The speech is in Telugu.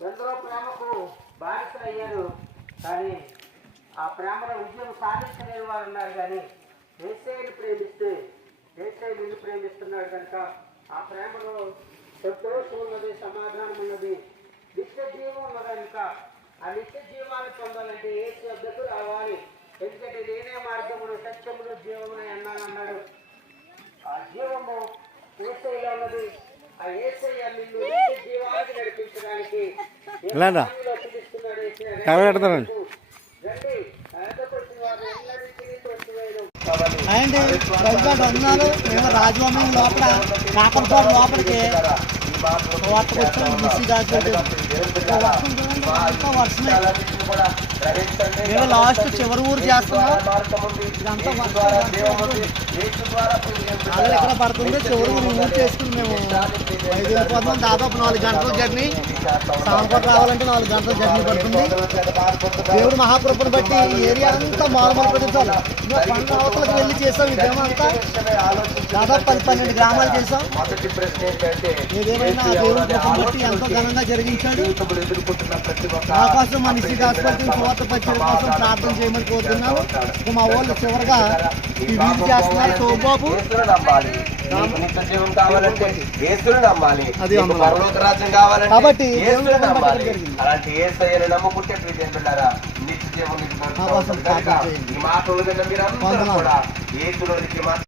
ఎందరో ప్రేమకు బానిసలు అయ్యారు, కానీ ఆ ప్రేమలో విజయం సాధించలేని వారు ఉన్నారు. కానీ యేసయ్యను ప్రేమిస్తే యేసయ్య నిన్ను ప్రేమిస్తున్నాడు కనుక ఆ ప్రేమలో సంతోషం ఉన్నది, సమాధానం ఉన్నది, నిత్య జీవం ఉన్నది. కనుక ఆ నిత్య జీవాన్ని పొందాలంటే యేసు వద్దకు రావాలి. ఎందుకంటే నేనే మార్గమును సత్యమును జీవమును అన్నాడు. ఆ జీవము యేసయ్యలో ఉన్నది. ఆ యేసయ్య నిన్ను నిత్య జీవానికి నడిపించడానికి పిలుస్తున్నాడు. రండి, ఆయనకొచ్చిన వారు ఎన్నడికి తోసివేయను. అండి ప్రెసిడెంట్ అన్నారు. మేము రాజభవనం లోపల కాకరపాడు లోపలికి వార్తకు వచ్చాం. మిస్సీ వర్షమే మేము లాస్ట్ చివరి ఊరు చేస్తున్నాం. ఇదంతా వాళ్ళు ఎక్కడ పడుతుంది. చివరి ఊరు చేసుకుని మేము 5 వెళ్ళిపోతున్నాం. దాదాపు 4 గంటల జర్నీ. సాంపట్ రావాలంటే 4 గంటల జర్నీ పడుతుంది. దేవుడు మహాకృపను బట్టి ఈ ఏరియా అంతా మారుమూల ప్రదేశాలు. ఇంకా పంట అవతలకు వెళ్ళి చేసాం. ఈ గ్రామం అంతా దాదాపు 10-12 గ్రామాలు చేసాం. ఏదేమైనా దేవుడి కృపను బట్టి ఎంతో ఘనంగా జరిగించాడు. మా కోసం మా నిశ్చిత హాస్పిటల్ స్వార్థ పరిచయం కోసం ప్రార్థన చేయమని కోరుతున్నాను. మా వాళ్ళు చివరిగా ఈ వీలు చేస్తున్నారు. సోమబాబు కాబట్టి అలాంటి యేసయ్యను నమ్ముకుంటే ప్రియమైన బిడ్డలారా నిత్య జీవం మా కోసం ప్రార్థన చేయండి. ఈ మాటలు మీరు అందరూ కూడా యేసులోనికి